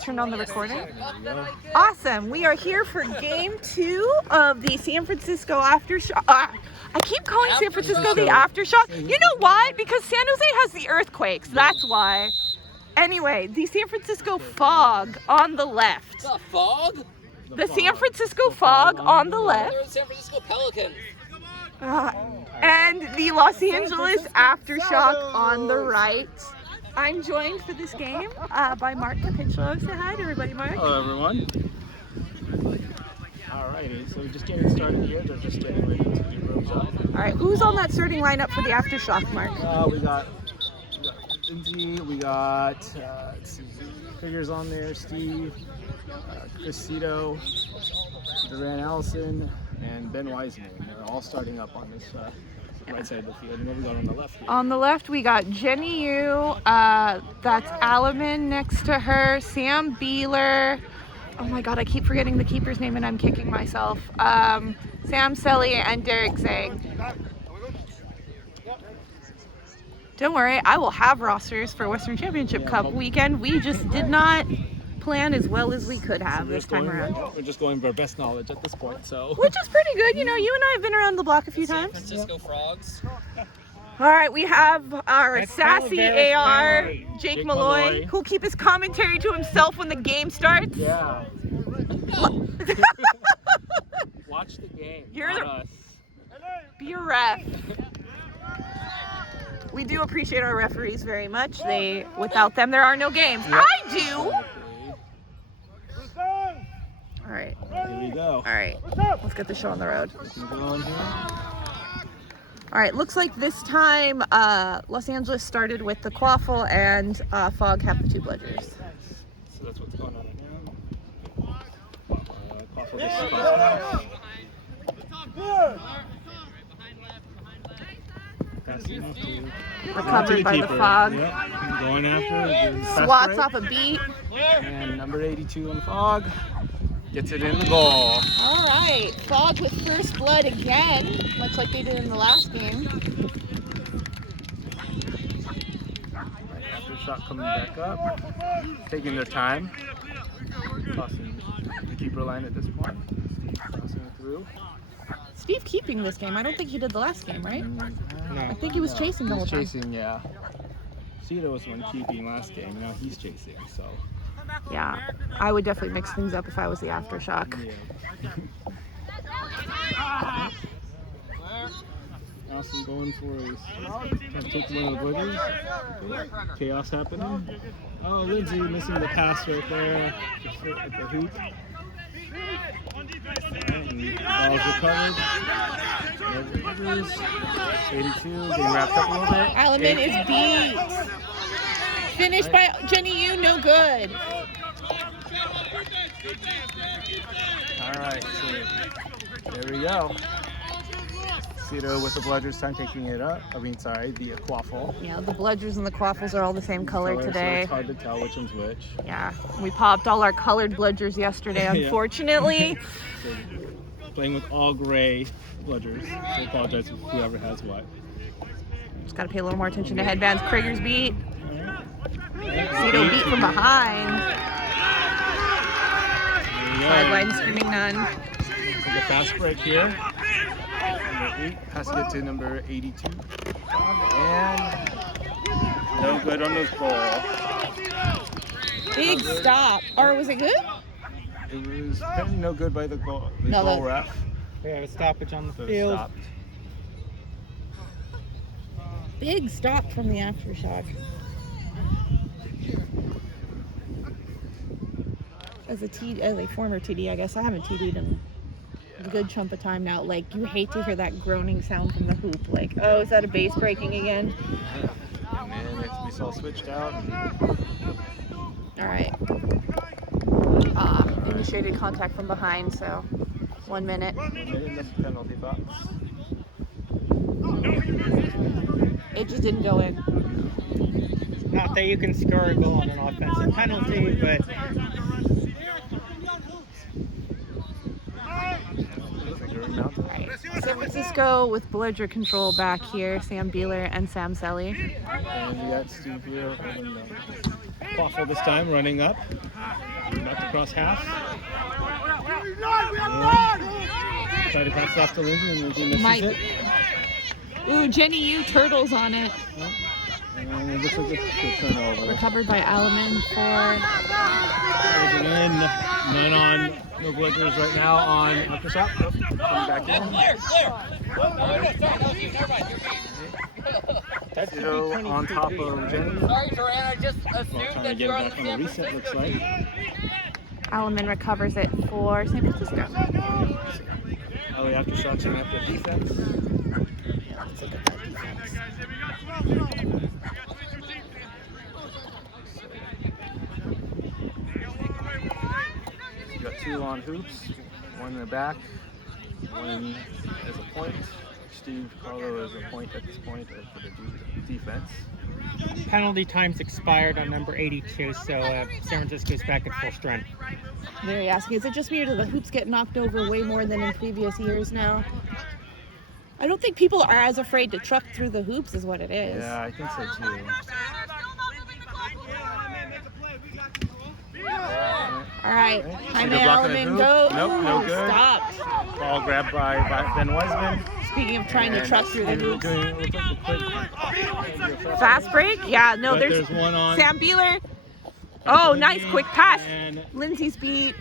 Turn on the recording. Awesome. We are here for game 2 of the San Francisco Aftershock. I keep calling San Francisco the Aftershock. You know why? Because San Jose has the earthquakes. That's why. Anyway, the San Francisco fog on the left. The fog? The San Francisco fog on the left. They're the San Francisco Pelicans. And the Los Angeles Aftershock on the right. I'm joined for this game by Mark Capitolo. Say hi to everybody, Mark. Hello, everyone. Alrighty, so just getting started here. They're just getting ready to do rooms up. Alright, who's on that starting lineup for the Aftershock, Mark? We got Lindsay, we got Figures on there, Steve, Chris Cito, Duran Allison, and Ben Wiseman. They're all starting up on this right side of the field. And then we got on the left here. On the left, we got Jenny Yu, that's Alaman next to her, Sam Beeler. Oh my God, I keep forgetting the keeper's name and I'm kicking myself. Sam Selly and Derek Zhang. Don't worry, I will have rosters for Western Championship Cup weekend. We just did not plan as well as we could have this time around. We're just going for our best knowledge at this point, so. Which is pretty good. You know, you and I have been around the block a few times. San Francisco Frogs. All right, we have our sassy AR, Jake Malloy, who'll keep his commentary to himself when the game starts. Yeah. Watch the game. You're not the, us. Be a ref. We do appreciate our referees very much. Without them, there are no games. Yep. I do. All right. Here we go. All right. Let's get the show on the road. Going here. All right. Looks like this time Los Angeles started with the Quaffle and Fog have the two Bludgers. So that's what's going on right now. Quaffle just crossed. Recovered by the Fog. Yep. Going after. Swats off a beat. And number 82 on the Fog. Gets it in the goal. All right. Fog with first blood again, much like they did in the last game. Aftershock coming back up. Taking their time. Crossing the keeper line at this point. Crossing it through. Steve keeping this game. I don't think he did the last game, right? No. I think he was chasing the whole time. Chasing, yeah. Cito was the one keeping last game. Now he's chasing, so. Yeah, I would definitely mix things up if I was the Aftershock. Yeah. Austin going for his. Trying to take one of the Bludgers. Chaos happening. Oh, Lindsay missing the pass right there. Just at the hoop. Ball's recovered. 82, getting wrapped up a little bit. Alaman is beat. Finished by Jenny Yu, no good. Alright, so there we go. Cito with the Bludgers time taking it up. The Quaffle. Yeah, the Bludgers and the Quaffles are all the same color today. So it's hard to tell which one's which. Yeah, we popped all our colored Bludgers yesterday, unfortunately. So, playing with all gray Bludgers. So I apologize to whoever has what. Just gotta pay a little more attention to headbands. Krieger's beat. Cito beat from behind. Sideline screaming none. Take a fast break here. Number 8 has to get to number 82. And no good on the goal. Big stop. Or was it good? It was apparently no good by the goal ref. We have a stoppage on the So field. stopped. Big stop from the Aftershock. As a former TD, I guess I haven't TD'd in a good chunk of time now. Like, you hate to hear that groaning sound from the hoop. Like, oh, is that a base breaking again? And then it's all switched out. All right. Initiated contact from behind, so 1 minute. That's the penalty box. It just didn't go in. Not that you can score a goal on an offensive penalty, but Right. San Francisco with Bludger control back here. Sam Beeler and Sam Selly. And we got Steve here holding the Quaffle this time, running up. About to cross half. Try to pass it off to Lindsay, and Lindsay misses it. Ooh, Jenny U turtles on it. And it looks like it's a turnover. Recovered by Alaman for... In. None on, no blinkers right now on Aftershock. Nope. Coming back in. Zero on top of Jenny. Sorry, Duran, I just assumed Trying to that get you're it on back the on the reset, looks like. Alaman recovers it for San Francisco. LA Aftershock's in after defense. You got two on hoops, one in the back, one as a point. Steve Carlo is a point at this point for the defense. Penalty time's expired on number 82, so San Francisco's back at full strength. They're asking, is it just me or do the hoops get knocked over way more than in previous years now? I don't think people are as afraid to truck through the hoops is what it is. Yeah, I think so too. All right, Jaime Either blocking the Alaman hoop. go. Nope, no good. Stopped. Ball grabbed by Ben Wiseman. Speaking of trying to truck through the hoops. Looks like a quick Fast break? Yeah, no, But there's one on. Sam Beeler. Oh, nice quick pass. And Lindsay's beat.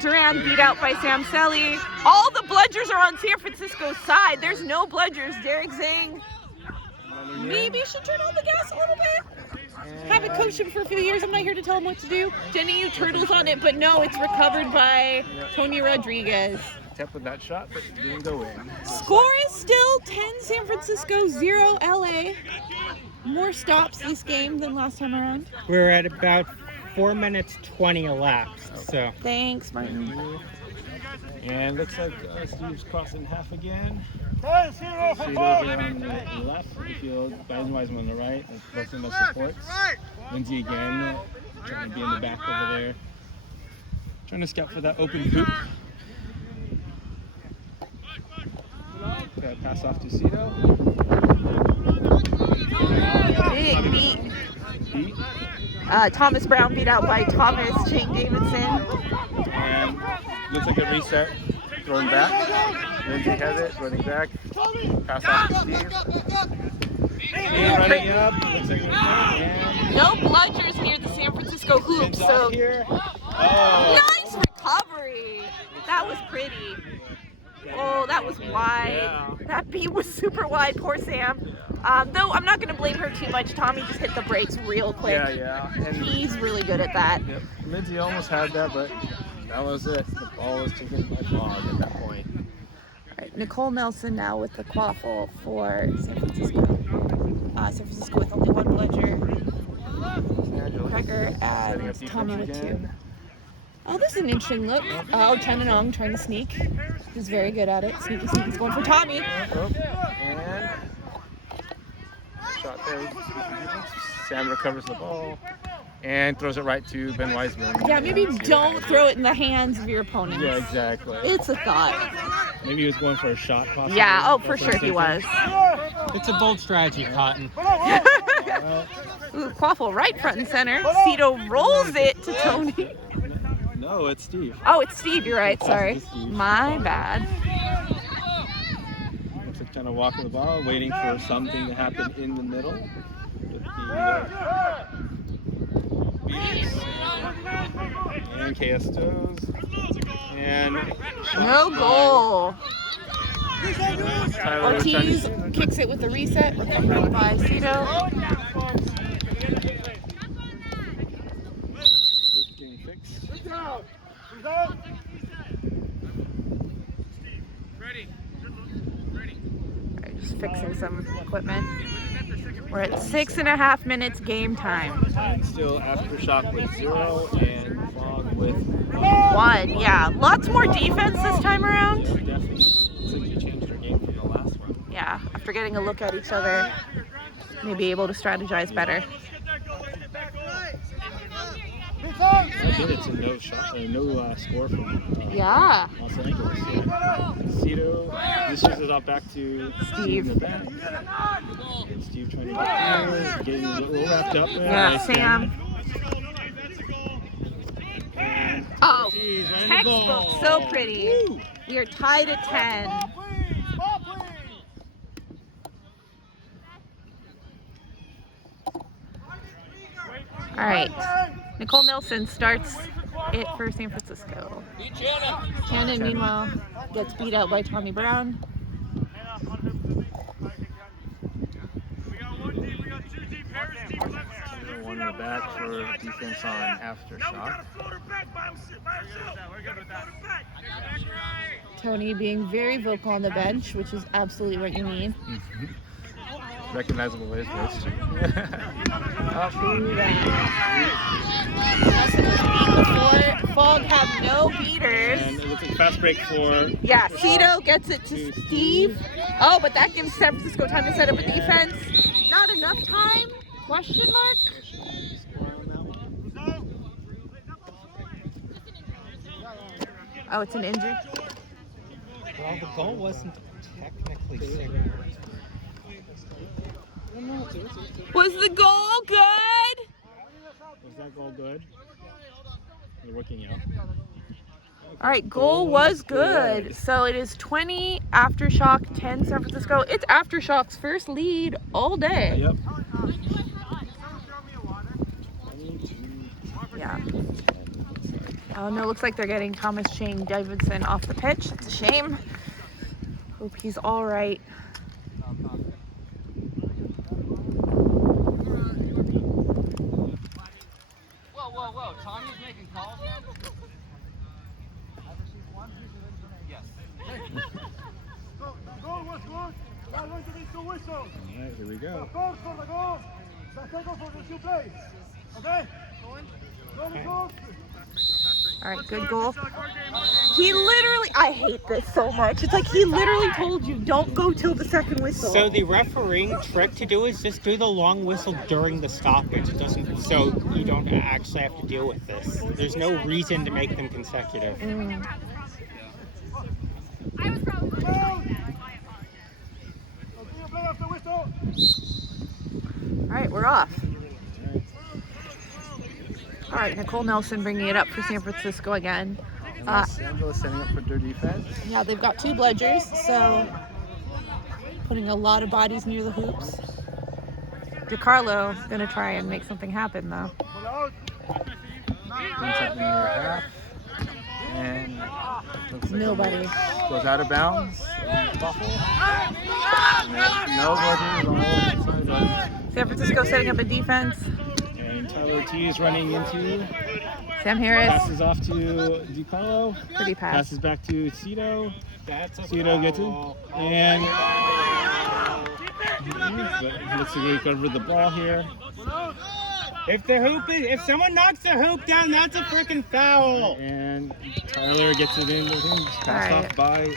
Duran beat out by Sam Selly. All the bludgers are on San Francisco's side. There's no bludgers. Derek Zhang maybe should turn on the gas a little bit. Haven't coached him for a few years. I'm not here to tell him what to do. Jenny, you turtles on it, but no, it's recovered by Tony Rodriguez. attempted that shot, but it didn't go in. Score is still 10 San Francisco, 0 LA. More stops this game than last time around. We're at about 4 minutes 20 elapsed. So Thanks, Martin. And looks like Steve's crossing half again. Street over on the left of the field, Ben Wiseman on the right, both in those supports. Lindsay again, trying to be in the back over there. Trying to scout for that open hoop. Pass off to Cito. Big beat. Thomas Brown beat out by Thomas Chang Davidson. And looks like a reset. Throwing back. Lindsay has it, running back. Pass off to Steve. Steve running up. Looks like and No bludgers near the San Francisco hoop, pins so off here. Oh. nice recovery. That was pretty. Oh, that was wide. Yeah. That beat was super wide. Poor Sam. Though I'm not going to blame her too much. Tommy just hit the brakes real quick. Yeah. And He's really good at that. yep. Lindsay almost had that, but that was it. The ball was taken by Fog at that point. All right, Nicole Nelson now with the quaffle for San Francisco. San Francisco with only one bludger. Cracker Setting up and Tommy defense with two. again. Oh, this is an interesting look. Oh, Chen and Ong trying to sneak. He's very good at it. Sneaky, sneaky's going for Tommy. Oh, and shot there. Sam recovers the ball and throws it right to Ben Wiseman. Yeah, maybe And see what don't happens. throw it in the hands of your opponents. Yeah, exactly. It's a thought. Maybe he was going for a shot, possibly. Yeah, oh, for That's what sure I'm he was. it's a bold strategy, Cotton. Ooh, quaffle right front and center. Cito rolls it to Tony. thinking. No, it's Steve. Oh, it's Steve, you're right, sorry. It's Steve. My bad. Looks like kind of walking the ball, waiting for something to happen in the middle. With the beats and Castos. And No goal. Tyler was trying Ortiz to- kicks it with the reset, recovered by Cito. Getting fixed. Alright, just fixing some equipment. We're at 6.5 minutes game time. And still Aftershock with 0 and Fog with 1, yeah. Lots more defense this time around. definitely. Looks like you changed your game from the last one. Yeah, after getting a look at each other, maybe able to strategize better. Again, it's a no shot, no score from Yeah. Los Angeles. Cito dishes it off back to Steve in the back. And Steve trying to get there, getting a little wrapped up there. Yeah, Nice Sam. game. Oh, Jeez, right in the textbook, goal. so pretty. Woo. We are tied at 10. All right, Nicole Nelson starts it for San Francisco. Beat Shannon. Shannon, meanwhile, gets beat out by Tommy Brown. One in the back for defense on Aftershock. Tony being very vocal on the bench, which is absolutely what you need. Recognizable his voice too. Fogg have no beaters. And it looks like a fast break for. Yeah, Cito gets it to Steve. Oh, but that gives San Francisco time to set up a defense. Not enough time? Question mark? Oh, it's an injury. Well, the goal wasn't technically signaled. Was the goal good? Was that goal good? They're working out. All right, goal was good. So it is 20 Aftershock, 10 San Francisco. It's Aftershock's first lead all day. Yep. Yeah. Oh no, looks like they're getting Thomas Chang Davidson off the pitch. It's a shame. Hope he's all right. Whoa. Tommy's making calls? Yes. Alright, here we go. All right, good goal. He literally, I hate this so much. It's like he literally told you, don't go till the second whistle. So the refereeing trick to do is just do the long whistle during the stoppage. It doesn't, so you don't actually have to deal with this. There's no reason to make them consecutive. All right, we're off. All right, Nicole Nelson bringing it up for San Francisco again. Los Angeles setting up for their defense. Yeah, they've got two bludgers, so putting a lot of bodies near the hoops. DiCarlo gonna try and make something happen though. Brings up in near half. And looks like Nobody. goes out of bounds. Buffalo. No bludgers. San Francisco setting up a defense. And Tyler T is running into. Sam Harris, Passes off to DiCarlo. pretty pass. Passes back to Cito. That's a Cito gets it. And looks like we covered the ball here. If someone knocks the hoop down, that's a freaking foul. And Tyler gets it in with him. Passed All right. off by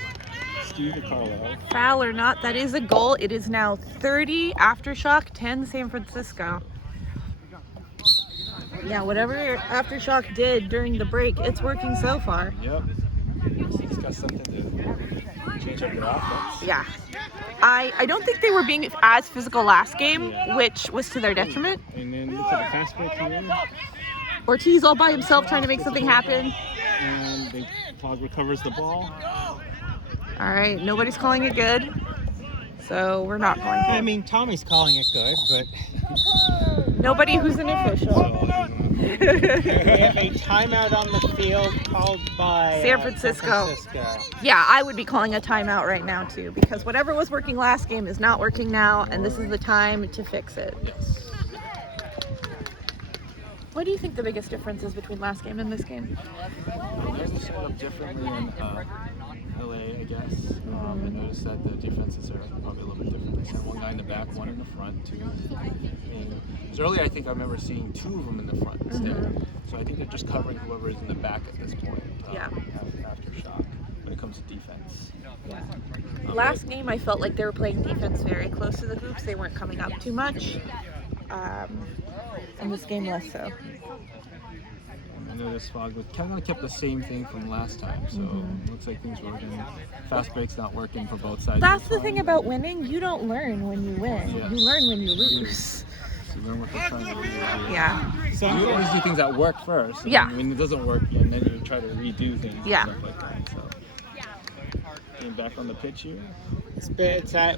Steve DiCarlo. Foul or not, that is a goal. It is now 30 Aftershock, 10 San Francisco. Yeah, whatever Aftershock did during the break, it's working so far. Yep. He's got something to change up their offense. Yeah. I don't think they were being as physical last game, which was to their detriment. And then looks like a fast break here. Ortiz all by himself trying to make something happen. And Fogg recovers the ball. All right, nobody's calling it good, so we're not going I to. mean, Tommy's calling it good, but Nobody who's an official. we have a timeout on the field called by San Francisco. Yeah, I would be calling a timeout right now too, because whatever was working last game is not working now, and this is the time to fix it. Yes. What do you think the biggest difference is between last game and this game? They're set up differently in LA, I guess. I noticed that the defenses are probably a little bit different. They sent one guy in the back, one in the front, two. Because earlier, I think I remember seeing two of them in the front instead. So I think they're just covering whoever is in the back at this point. Aftershock when it comes to defense. Yeah. Last game, I felt like they were playing defense very close to the hoops. They weren't coming up too much. And this game less so. I noticed Fogg kind of kept the same thing from last time, so it looks like things working. Fast break's not working for both sides. That's the thing about winning. You don't learn when you win. Yes. You learn when you lose. So then what they're trying to do is Yeah. you always do things that work first. And Yeah. when it doesn't work, and then you try to redo things Yeah. and stuff like that. So getting back on the pitch here.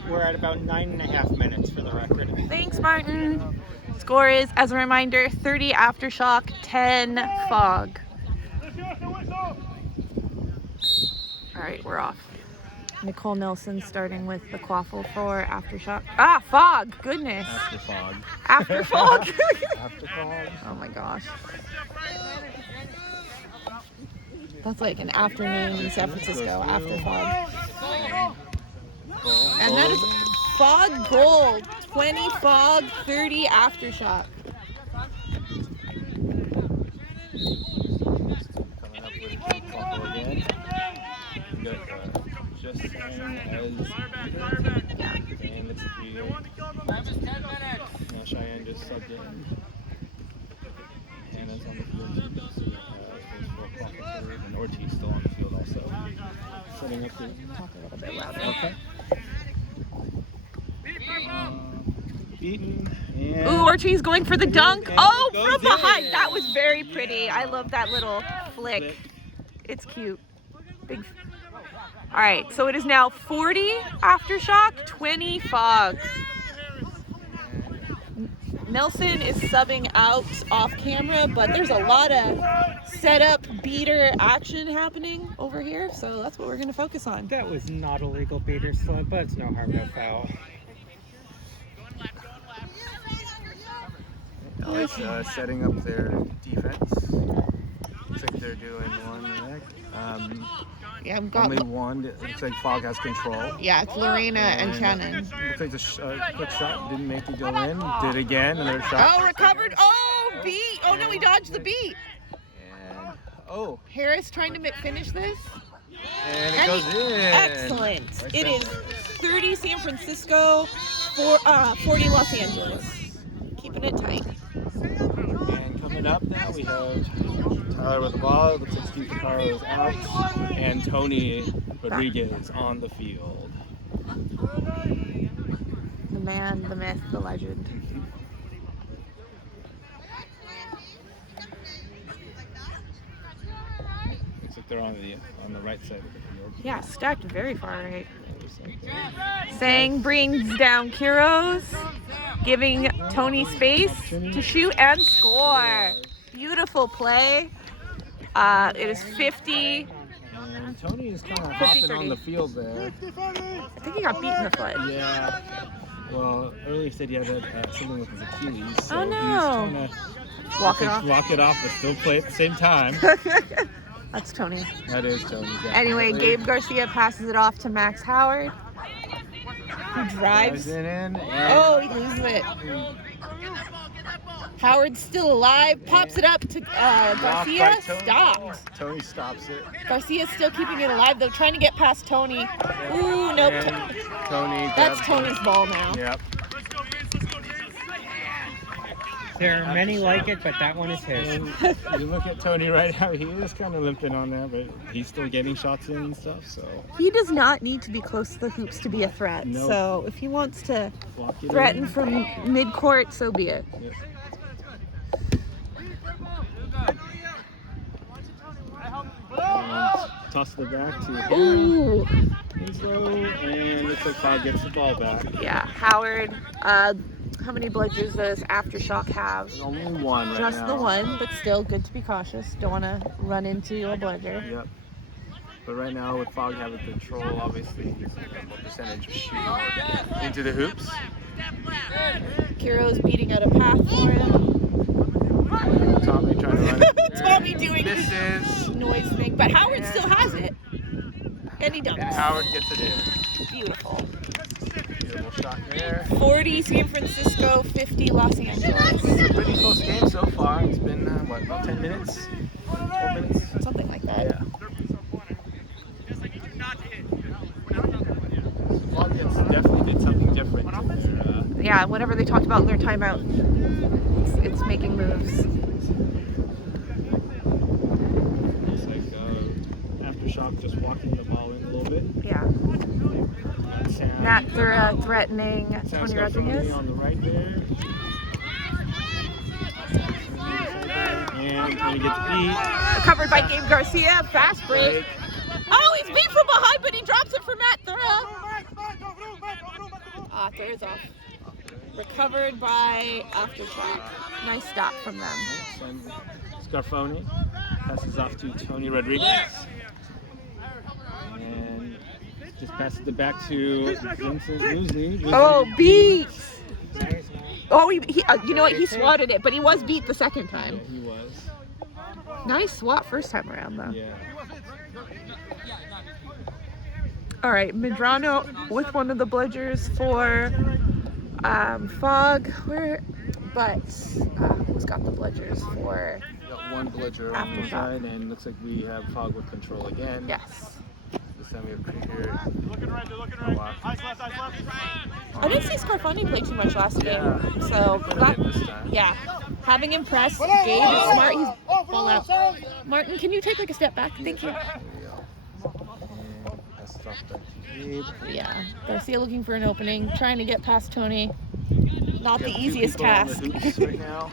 We're at about 9.5 minutes for the record. Thanks, Martin. Score is, as a reminder, 30 Aftershock, 10 Fog. All right, we're off. Nicole Nelson starting with the quaffle for Aftershock. Ah, Fog, goodness. After fog. After Fog. After fog. Oh my gosh. That's like an afternoon in San Francisco after Fog. And that is Fog Gold. 20 Fog, 30 Aftershock. Coming up with a couple again. We got just saying as and it's now Cheyenne just subbed in. Hannah's on the field. And Ortiz still on the field also. Setting up the Talk a little bit louder. okay. Beaten and Ooh, Ortiz going for the dunk. And Oh, it goes from behind. in. That was very pretty. I love that little flick. Flick. It's cute. Big. All right, so it is now 40 Aftershock, 20 Fog. Nelson is subbing out off camera, but there's a lot of setup beater action happening over here, so that's what we're going to focus on. That was not a legal beater slip, but it's no harm, no foul. It's setting up their defense. Looks like they're doing one. Yeah, we've got. Only one. It looks like Fog has control. Yeah, it's Lorena and Shannon. Looks like the quick shot didn't make it go in. Did again, another shot. Oh, recovered. Oh, beat. Oh no, he dodged the beat. And oh, Harris trying to finish this. and it goes in. Excellent. Nice It is effort. 30 San Francisco, 40 Los Angeles. Keeping it tight. And coming up now, we have Tyler with the ball. Looks like Steve Picaro is out, and Tony Rodriguez on the field. The man, the myth, the legend. Looks like they're on the right side of the field. Yeah, stacked very far right. Sang brings down Kuros, giving Tony space to shoot and score. Beautiful play. It is 50. And Tony is kind of hopping 50-30. on the field there. I think he got beat in the foot. Yeah. Well, earlier he said he had something with his Achilles. So Oh, no. He was trying to Walk it off. walk it off, but still play at the same time. That's Tony. That is Tony. Anyway, definitely. Gabe Garcia passes it off to Max Howard, who drives. Drives it in. And Oh, he loses it. Howard's still alive, pops it up to blocked Garcia, by Tony. stopped. Tony stops it. Garcia's still keeping it alive, though, trying to get past Tony. Ooh, nope. And Tony. That's grabs Tony's it. ball now. Yep. There are many like it, but that one is his. And you look at Tony right now, he is kind of limping on there, but he's still getting shots in and stuff, so He does not need to be close to the hoops to be a threat. No. So if he wants to block it threaten in. from mid-court, so be it. Yep. And toss it back to him. Ooh. Winslow, and looks like Todd gets the ball back. Yeah, Howard. How many bludgers does Aftershock have? There's only one right Just now. the one, but still good to be cautious. Don't want to run into a bludger. Yep. But right now, with Fog having control, obviously, he's a percentage of shooting into the hoops. Kiro's beating out a path for him. Tommy trying to run it. Tommy doing This his is. noise thing, but Howard still has it. And he And dumps. Howard gets it in. Beautiful. Beautiful shot there. 40 San Francisco, 50 Los Angeles. It's a pretty close game so far. It's been, what, about 10 minutes? 12 minutes? Something like that. Yeah. Fog definitely did something different in their, Yeah, whatever they talked about in their timeout, it's making moves. Looks like Aftershock just walking the ball in a little bit. Yeah. Sam, Matt threatening Sam's Tony got somebody Rodriguez. on the right there. Tony gets beat. Recovered by Gabe Garcia. Fast break. Oh, he's beat from behind, but he drops it for Matt Thura. Thura's off. Recovered by Aftershock. Nice stop from them. Scarfoni passes off to Tony Rodriguez. And just passes it back to Vincent Woosley. Oh, beat! Oh, he you know what? He swatted it, but he was beat the second time. Yeah, he was. Nice swat first time around, though. Yeah. All right, Medrano with one of the bludgers for Fog. Who's got the bludgers for? Got one bludger on the side, and looks like we have Fog with control again. Yes. This time we have Krieger. I didn't see Scarfoni play too much last Yeah. game, so This time. yeah, having impressed. Gabe is smart. He's ball out. Martin, can you take like a step back? Thank you. There we go. And pass it off back to Gabe. Yeah, Garcia looking for an opening, trying to get past Tony. Not We the have two easiest people on the task. hoops right now.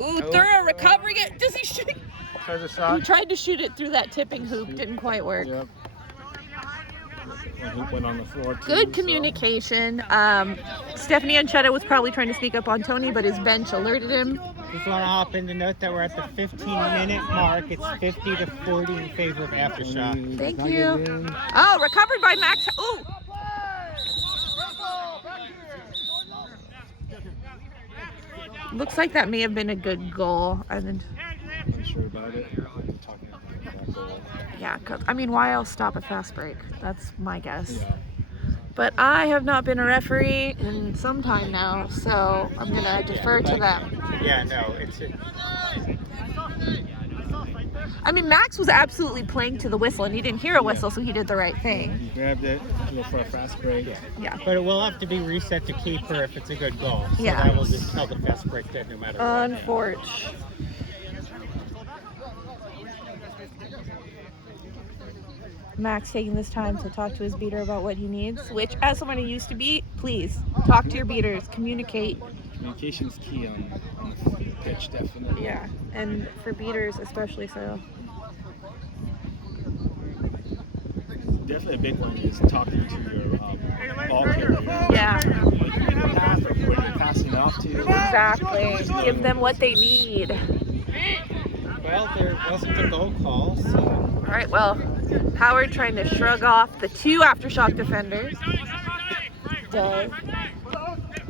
Ooh, Thura recovering it. Does he shoot? Tries a He shot. tried to shoot it through that tipping hoop. Didn't quite work. Yep. One hoop went on the floor too. Good communication. Stephanie Anchetta was probably trying to sneak up on Tony, but his bench alerted him. Just want to hop in to note that we're at the 15-minute mark. It's 50-40 in favor of Aftershock. Thank you. Oh, recovered by Max. Ooh. Looks like that may have been a good goal. I'm sure about it. Talking about that goal. Yeah, 'cause, I mean, why else stop a fast break? That's my guess. Yeah. But I have not been a referee in some time now, so I'm going to defer to them. Yeah, no, I mean, Max was absolutely playing to the whistle, and he didn't hear a whistle, so he did the right thing. He grabbed it, went for a fast break. Yeah. but it will have to be reset to keeper if it's a good goal. So Yeah. that will just tell the fast break dead no matter what. Unfortunate. Max taking this time to talk to his beater about what he needs, which, as someone who used to beat, please talk to your beaters, communicate. Communication's key on the pitch, definitely. Yeah, and for beaters especially so. Definitely a big one is talking to your ball carrier. Yeah, Pass or who you're passing off to. exactly. Give them what they need. Well, there wasn't a goal call, so... All right, well, Howard trying to shrug off the two Aftershock defenders. Does.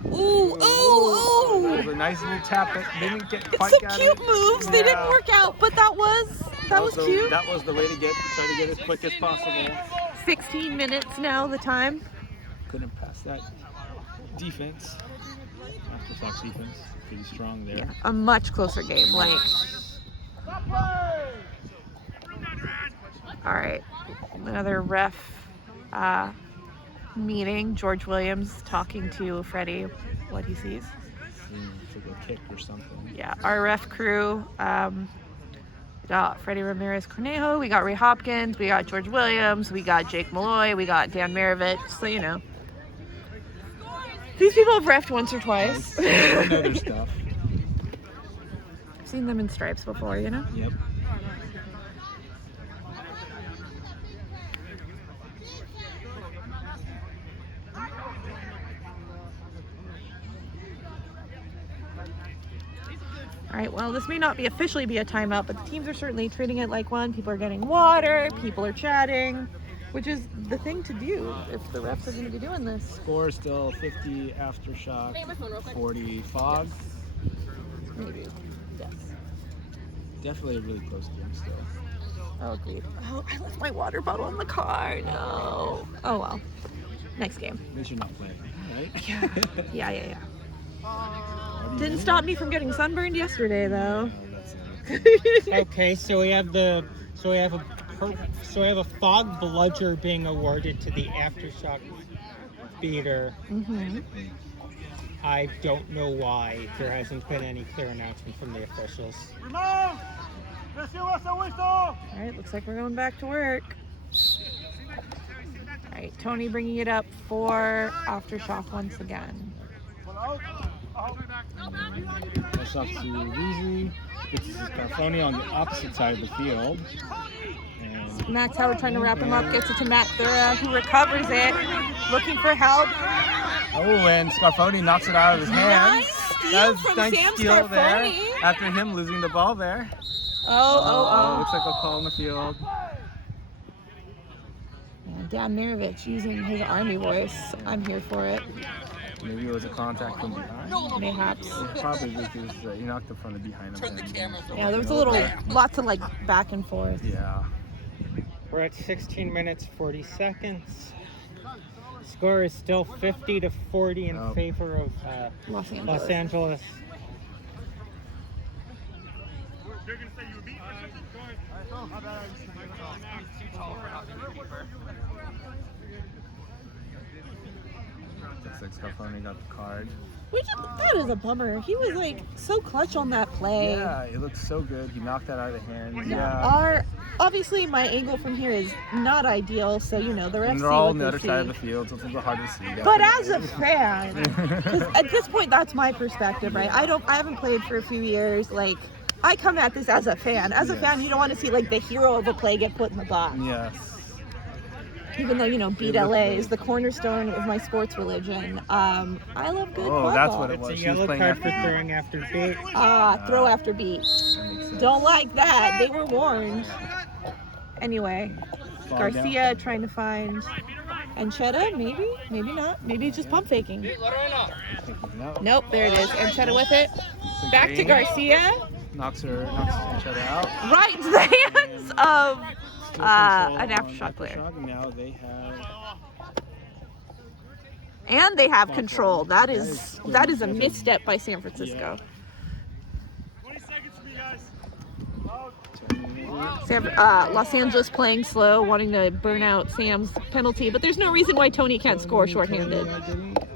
Ooh, ooh, That ooh. was a nice little tap that didn't get It's quite some got cute it. moves. They didn't Yeah. work out, but that was Also, cute. That was the way to try to get as quick as possible. 16 minutes now, the time. Couldn't pass that defense. Aftershock's defense, pretty strong there. Yeah, a much closer game. Like, all right, another ref meeting. George Williams talking to Freddie, what he sees. For a kick or something. Yeah, our ref crew. We got Freddie Ramirez Cornejo, we got Ray Hopkins, we got George Williams, we got Jake Malloy, we got Dan Maravich, so you know. These people have refed once or twice. They know their stuff. I've seen them in stripes before, you know? Yep. All right, well, this may not be officially be a timeout, but the teams are certainly treating it like one. People are getting water, people are chatting, which is the thing to do if the refs are going to be doing this. Score still 50 Aftershock, 40 Fog. Maybe. Yes. Definitely a really close game still. Oh, agreed. Oh, I left my water bottle in the car. No. Oh, well. Next game. At least you're not playing, right? Yeah. Didn't stop me from getting sunburned yesterday, though. Oh, that's nice. Okay, so we have a Fog bludger being awarded to the Aftershock beater. Mm-hmm. I don't know why there hasn't been any clear announcement from the officials. All right, looks like we're going back to work. All right, Tony bringing it up for Aftershock once again. That's off to Weezy. Gets to Scarfoni on the opposite side of the field. And Max Howard trying to wrap him up, gets it to Matt Thura, who recovers it, looking for help. and Scarfoni knocks it out of his hands. Nice steal That's from nice Sam steal there Scarfoni. after him losing the ball there. Looks like a call in the field. And Dan Marovich using his Army voice. I'm here for it. Maybe it was a contact from behind. Mayhaps. Probably because he knocked it from the behind of him. Yeah, there was lots of like back and forth. Yeah. We're at 16 minutes 40 seconds. Score is still 50-40 in favor of Los Angeles. Los Angeles. Looks like Scarfoni got the card. That is a bummer. He was like so clutch on that play. Yeah, it looks so good. He knocked that out of the hands. Obviously my angle from here is not ideal, so the refs And they're all on the other side of the field, so it's a little hard to see. But as a fan, because at this point that's my perspective, right? I haven't played for a few years. Like, I come at this as a fan. As a fan, you don't want to see like the hero of a play get put in the box. Yes. Even though Beat LA is the cornerstone of my sports religion. I love good football. That's what it It's was. a She was yellow playing card for after throwing after beat. Throw after beat. Don't like that. They were warned. Anyway, Garcia trying to find Anchetta, maybe not. Maybe he's just pump faking. Nope, there it is. Anchetta with it. Back to Garcia. Knocks Anchetta out. Right into the hands of an Aftershock player. Now they have. And they have control. That is a misstep by San Francisco. 20 seconds for me, guys. Los Angeles playing slow, wanting to burn out Sam's penalty, but there's no reason why Tony can't score shorthanded.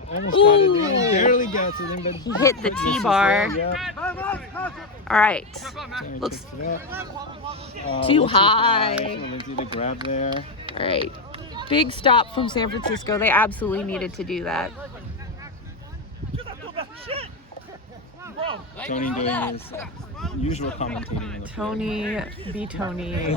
Almost got it in, barely got it in, but He hit the T-bar. All right. Looks too high. Lindsay to grab there. All right. Big stop from San Francisco. They absolutely needed to do that. Tony doing his usual commentating. In the Tony be Tony.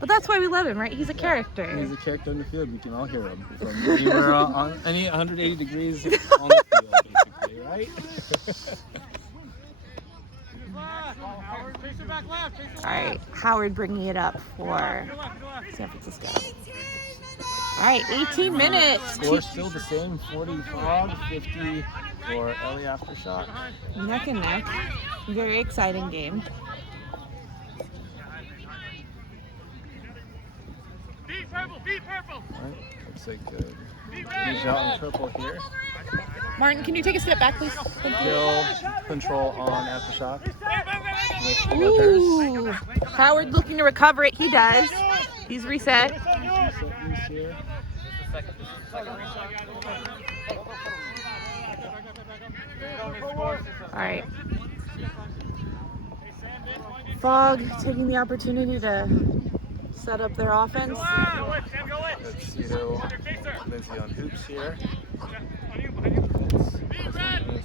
But that's why we love him, right? He's a character. He's a character in the field. We can all hear him from anywhere on any 180 degrees on the field, basically, right? All right, Howard bringing it up for San Francisco. All right, 18 minutes. Score still the same, 40 Frog, 50 for LA Aftershock. Neck and neck. Very exciting game. Beat purple. Right, looks like he's out in purple here. Martin, can you take a step back, please? Kill control on Aftershock. Ooh. Howard looking to recover it. He does. He's reset. All right. Frog taking the opportunity to set up their offense. Let's see Lindsay on hoops here.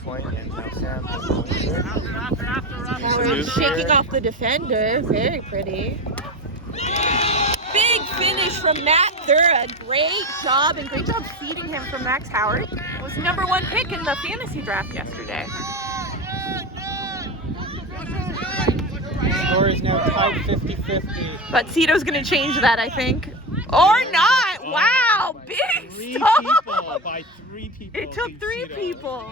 Point and now Sam is going here. Howard shaking off the defender. Very pretty. Big finish from Matt Thura. Great job, and great job feeding him from Max Howard. Was the #1 pick in the fantasy draft yesterday. Score is now tied 50-50. But Cito's going to change that, I think. Or not. Wow, big stop. By 3 people. It took 3 people.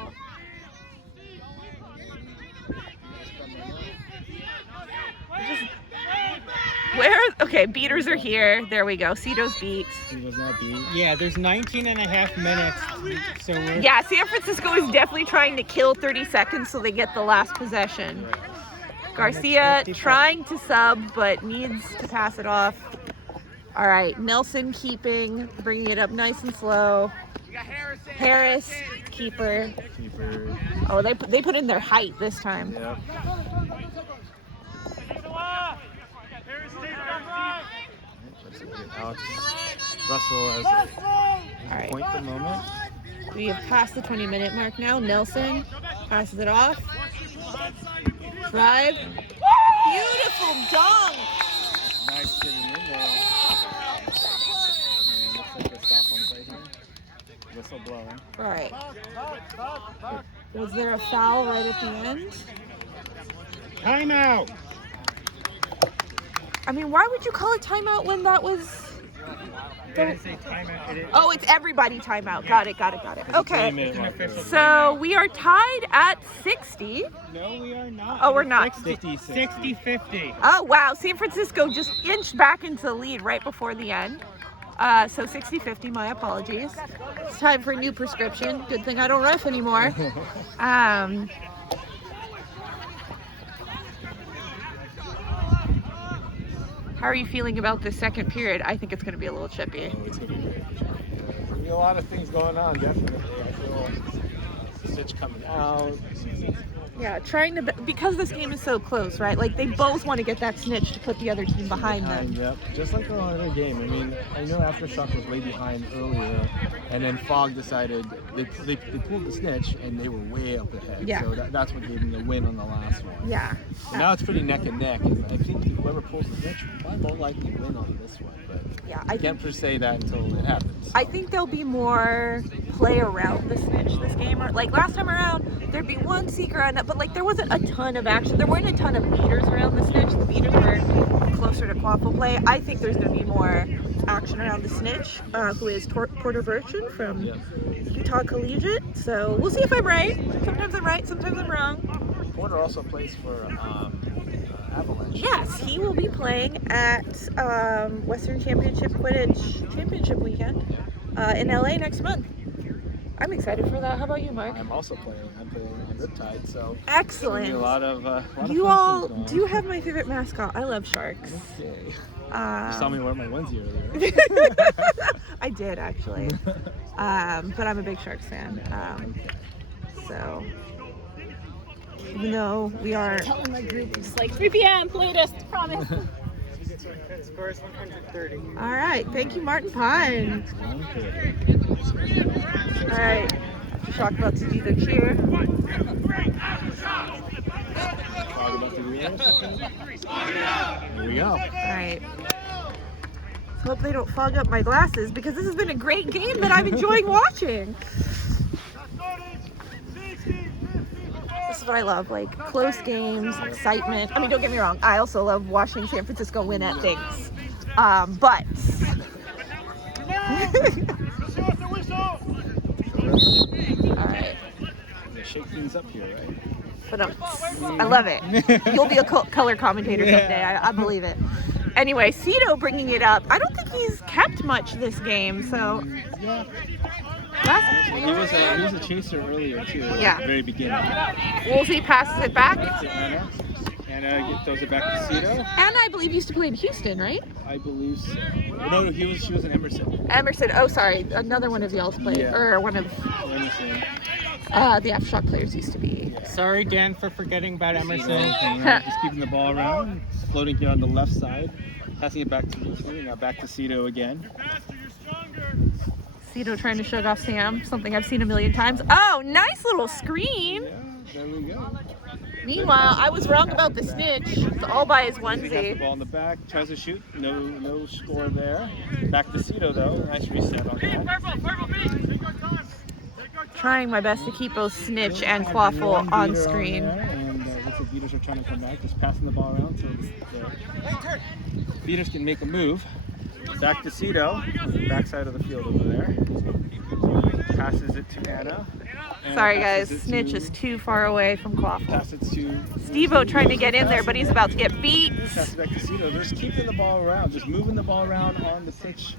Okay, beaters are here. There we go. Cito's beat. He was not beat. Yeah, there's 19 and a half minutes. So we're Yeah, San Francisco is definitely trying to kill 30 seconds so they get the last possession. Garcia trying to sub, but needs to pass it off. All right, Nelson keeping, bringing it up nice and slow. Harris, keeper. Oh, they put in their height this time. Yep. Alex Russell has All right. point the moment. We have passed the 20-minute mark now. Nelson passes it off. Drive. Beautiful dunk. Nice getting in there. And looks like a stop on play here. Whistle blowing. Right. Was there a foul right at the end? Timeout. I mean, why would you call it timeout when that was... Oh, it's everybody timeout. Got it. Okay. So we are tied at 60. No, we are not. Oh, we're not. 60-50. Oh, wow. San Francisco just inched back into the lead right before the end. So 60-50, my apologies. It's time for a new prescription. Good thing I don't ref anymore. How are you feeling about this second period? I think it's going to be a little chippy. Oh, it's going to be great. There'll be a lot of things going on, definitely. I feel Stitch coming out. Yeah, trying to, because this game is so close, right? Like, they both want to get that snitch to put the other team behind them. Yep, just like the other game. I mean, I know Aftershock was way behind earlier, and then Fog decided, they pulled the snitch, and they were way up ahead. Yeah. So that's what gave them the win on the last one. Yeah. And now it's pretty neck and neck, and I think whoever pulls the snitch might more likely win on this one. But Yeah, I can't per se that until it happens. I think there'll be more play around the snitch this game. Like last time around, there'd be one seeker on it, but like there wasn't a ton of action. There weren't a ton of beaters around the snitch. The beaters were closer to quaffle play. I think there's going to be more action around the snitch, who is Porter Virgin from Utah Collegiate. So we'll see if I'm right. Sometimes I'm right, sometimes I'm wrong. Porter also plays for Avalanche. Yes, he will be playing at Western Championship Quidditch Championship weekend in LA next month. I'm excited for that. How about you, Mark? I'm also playing. I'm playing on Riptide, so Excellent. it's gonna be a lot of You fun all things going do have my favorite mascot. I love sharks. Okay. You saw me wear my onesie earlier. I did actually, but I'm a big Sharks fan. So even though we are Telling my group, just like 3 p.m. latest, promise. Scores 130. all right. Thank you, Martin Pine. All right, Aftershock about to do the cheer. Talk about the wheels. Here we go. All right. Let's hope they don't fog up my glasses because this has been a great game that I'm enjoying watching. This is what I love, like close games, excitement. I mean, don't get me wrong. I also love watching San Francisco win at things. But all right. They shake things up here, right? But I love it. You'll be a color commentator someday. I believe it. Anyway, Cito bringing it up. I don't think he's kept much this game, so. Yeah. Last, He was a chaser earlier too. Yeah. At the very beginning. Woolsey passes it back. To Anna. Anna throws it back to Cito. Anna, I believe, used to play in Houston, right? I believe so. No, she was in Emerson. Emerson. Oh, sorry. Another one of y'all's played, Yeah. or one of Emerson. the Aftershock players used to be. Sorry, Dan, for forgetting about Emerson. Just keeping the ball around, floating here on the left side, passing it back to Lucy, now back to Cito again. Cito trying to shut off Sam, something I've seen a million times. Oh, nice little screen. Yeah, there we go. Meanwhile, I was wrong about the snitch. It's all by his He has the onesie. ball in the back, tries to shoot, no score there. Back to Cito though, nice reset on that. Trying my best to keep both snitch and Quaffle on screen. And looks like beaters are trying to come back, just passing the ball around so the beaters can make a move. Back to Cito, backside of the field over there. Passes it to Anna. Anna Sorry guys, passes it snitch to- is too far away from Quaffle. Pass it to Steve-O trying to get in there, but he's about to get beat. Pass it back to Cito. They're just keeping the ball around, just moving the ball around on the pitch.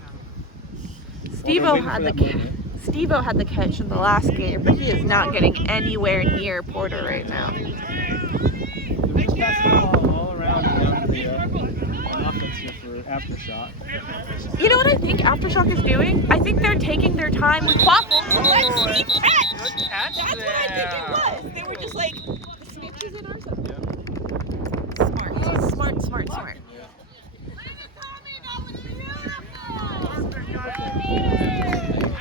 Steve-O had the catch in the last game, but he is not getting anywhere near Porter right now. They're just passing the ball all around on the offense here for Aftershock. You know what I think Aftershock is doing? I think they're taking their time with Quaffle to let Steve catch. That's what I think it was. They were just like, the snitch is in our zone. Smart.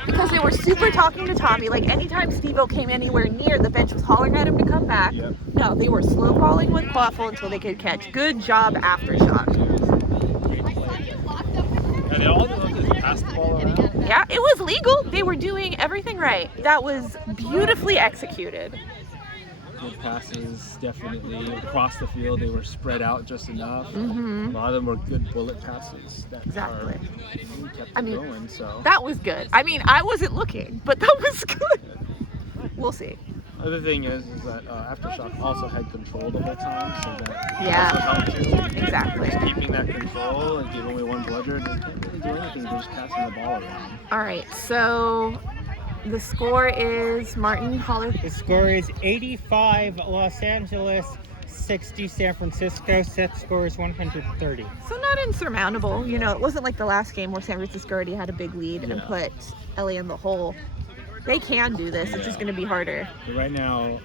Because they were super talking to Tommy. Like anytime Steve-O came anywhere near, the bench was hollering at him to come back. Yep. No, they were slow balling with Quaffle until they could catch. Good job, Aftershock. And all they did is pass the ball around. Yeah, it was legal. They were doing everything right. That was beautifully executed. Good passes, definitely across the field. They were spread out just enough. A lot of them were good bullet passes. That Exactly. kept I mean, going. So that was good. I mean, I wasn't looking, but that was good. We'll see. other thing is that Aftershock also had control the whole time, so that Yeah. also helped too. Exactly. Just keeping that control and giving away one bludger, they can't really do anything. They're just passing the ball around. All right, so the score is Martin Holler. The score is 85 Los Angeles, 60 San Francisco. Set score is 130. So not insurmountable. You know, it wasn't like the last game where San Francisco already had a big lead and Yeah. put LA in the hole. They can do this. It's just going to be harder. But right now,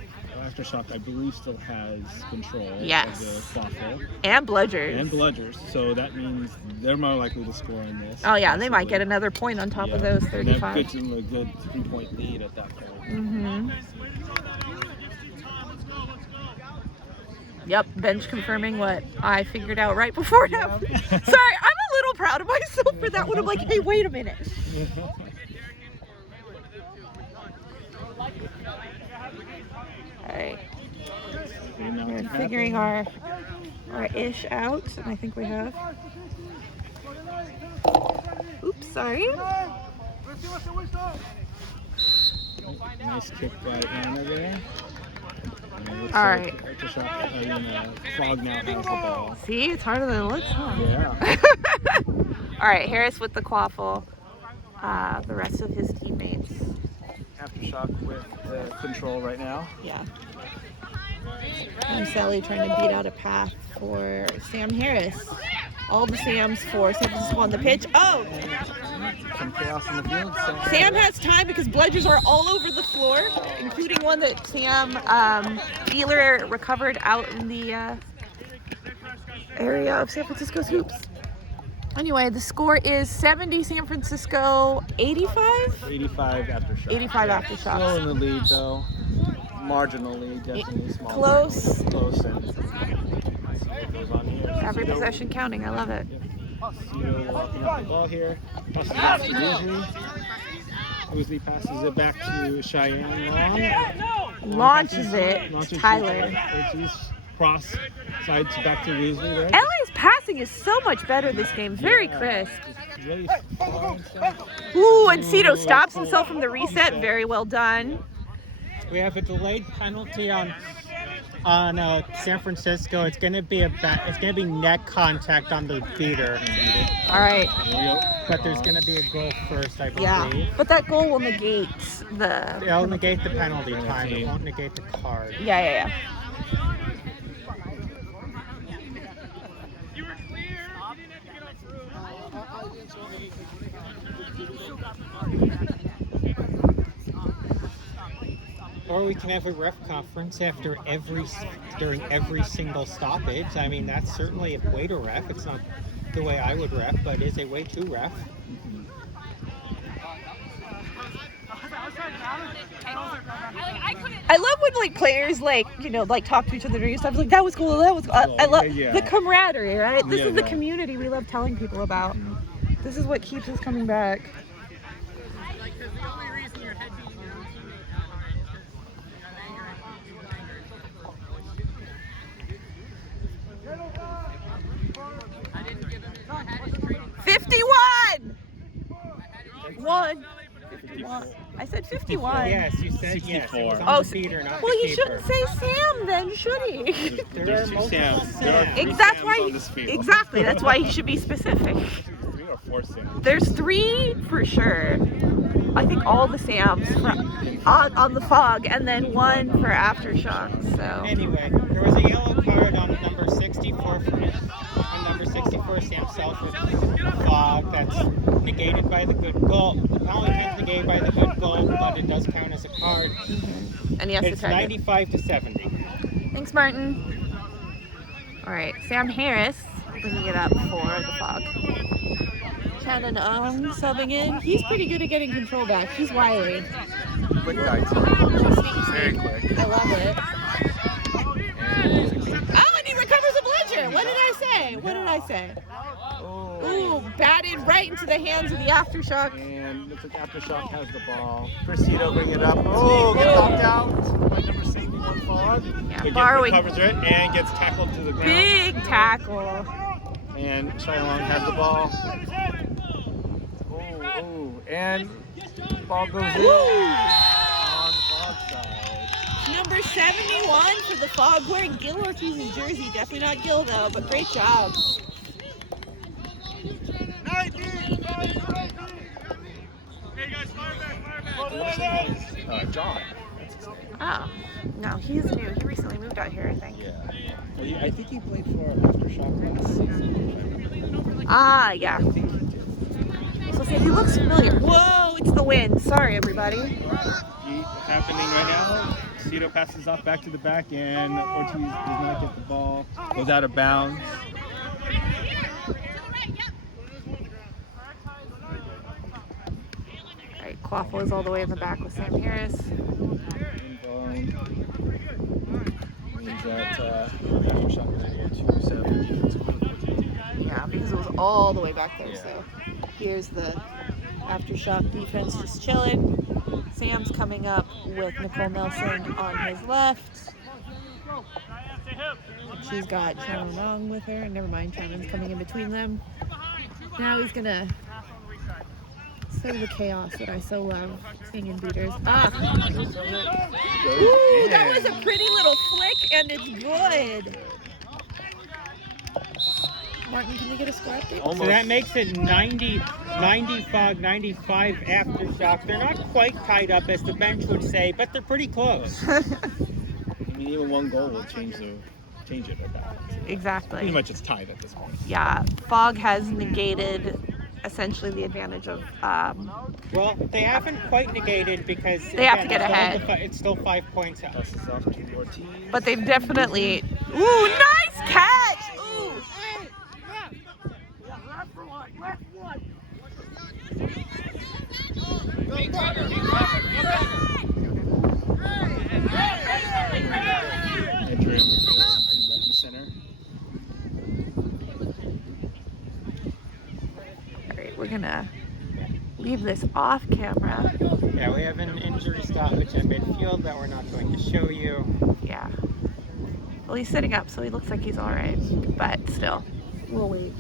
Aftershock, I believe, still has control Yes. of the Quaffle And bludgers. and bludgers, so that means they're more likely to score in this. Oh yeah, they might get possibly. another point on top of Yeah. those And 35. that gets them a good 3-point lead at that point. Mm-hmm. Yep, bench confirming what I figured out right before now. Sorry, I'm a little proud of myself for that one. I'm like, hey, wait a minute. All right, we're figuring our ish out, and I think we have. Oops, sorry. Nice kick by Anna there. And it looks All like right. Aftershock, Fog now has the ball. See, it's harder than it looks, huh? Yeah. All right, Harris with the Quaffle. The rest of his teammates. Aftershock with the control right now. Yeah. And Sally trying to beat out a path for Sam Harris. All the Sams for San Francisco on the pitch. Oh! Some chaos in the field. Sam has time because bludgers are all over the floor, including one that Sam Beeler recovered out in the area of San Francisco's hoops. Anyway, the score is 70 San Francisco, 85? 85 Aftershock. 85 Still Aftershock. in the lead though. Marginal lead, definitely small. Close. Close. And let's see what goes on here. Every possession counting. I love it. Cito walking up the ball here. Passes it to Woosley. Woosley passes it back to Cheyenne Long. Launches it to Launches Tyler. Ortiz. Cross sides back to Woosley there. LA's passing is so much better this game. Very crisp. It's really far and stuff. Ooh, and Cito stops himself from the reset. Very well done. We have a delayed penalty on San Francisco. It's going to be neck contact on the beater, All right. but there's going to be a goal first, I believe. Yeah. But that goal will negate the. It'll negate the penalty time. It won't negate the card. Yeah. You were clear. You didn't have to get off through. Or we can have a ref conference during every single stoppage. I mean, that's certainly a way to ref. It's not the way I would ref, but it is a way to ref. I love when like players like talk to each other during stuff. Like that was cool. That was cool. I love the camaraderie, right? This is the community we love telling people about. This is what keeps us coming back. One. 51. I said 51. Yes, you said yes. It was on Oh, the beater, not well, the he keeper. shouldn't say Sam then, should he? There are multiple Sams. That's why. Exactly. That's why he should be specific. 3 or 4 Sams. There's 3 for sure. I think all the Sams on the Fog, and then 1 for Aftershock. So. Anyway, there was a yellow card on number 64 Sam Selfridge Fog. That's negated by the good goal. The penalty is negated by the good goal, but it does count as a card. And he has It's to tag it. 95 to 70. Thanks, Martin. All right, Sam Harris bringing it up for the Fog. Shannon subbing in. He's pretty good at getting control back. He's wily. Quick guy too. Very quick. I love it. And Oh, and he recovers a bludger. What did I say? What did I say? Ooh, batted right into the hands of the Aftershock. And looks like Aftershock has the ball. Cressito bring it up. Oh, gets knocked out by number 61 Fog. Yeah, borrowing. Recovers it and gets tackled to the ground. Big tackle. And Shylong has the ball. Oh, and ball goes in on Fog's side. Number 71 for the Fog wearing Gil Ortiz's jersey. Definitely not Gil though, but great job. John. Oh, no, he's new. He recently moved out here, I think. Yeah. Well, I think he played for Aftershock last season. Ah, yeah. I think he did. So he looks familiar. Whoa, it's the wind. Sorry, everybody. Happening right now. Cito passes off back to the back, and Ortiz does not get the ball. Goes out of bounds. All right, Quaffle is all the way in the back with Sam Harris. Means that Aftershock was able to set up the defense. Yeah, because it was all the way back there. Yeah. So here's the Aftershock defense just chilling. Sam's coming up with Nicole Nelson on his left. She's got Shannon Long with her. Never mind, Shannon's coming in between them. Now he's gonna sow the chaos that I so love seeing in beaters. Ah! Ooh, that was a pretty little flick, and it's good. Martin, can we get a score update? So that makes it 90 Fog, 95 Aftershock. They're not quite tied up, as the bench would say, but they're pretty close. I mean, even one goal will change it about. Exactly. Pretty much it's tied at this point. Yeah, Fog has negated essentially the advantage of. Well, they haven't quite negated because They have to get ahead. It's still 5 points out. Passes off to Ortiz. But they've definitely. Ooh, nice catch! Ooh. Entry on the field in the center. All right, we're gonna leave this off camera. Yeah, we have an injury stoppage at midfield that we're not going to show you. Yeah. Well, he's sitting up, so he looks like he's all right. But still, we'll wait.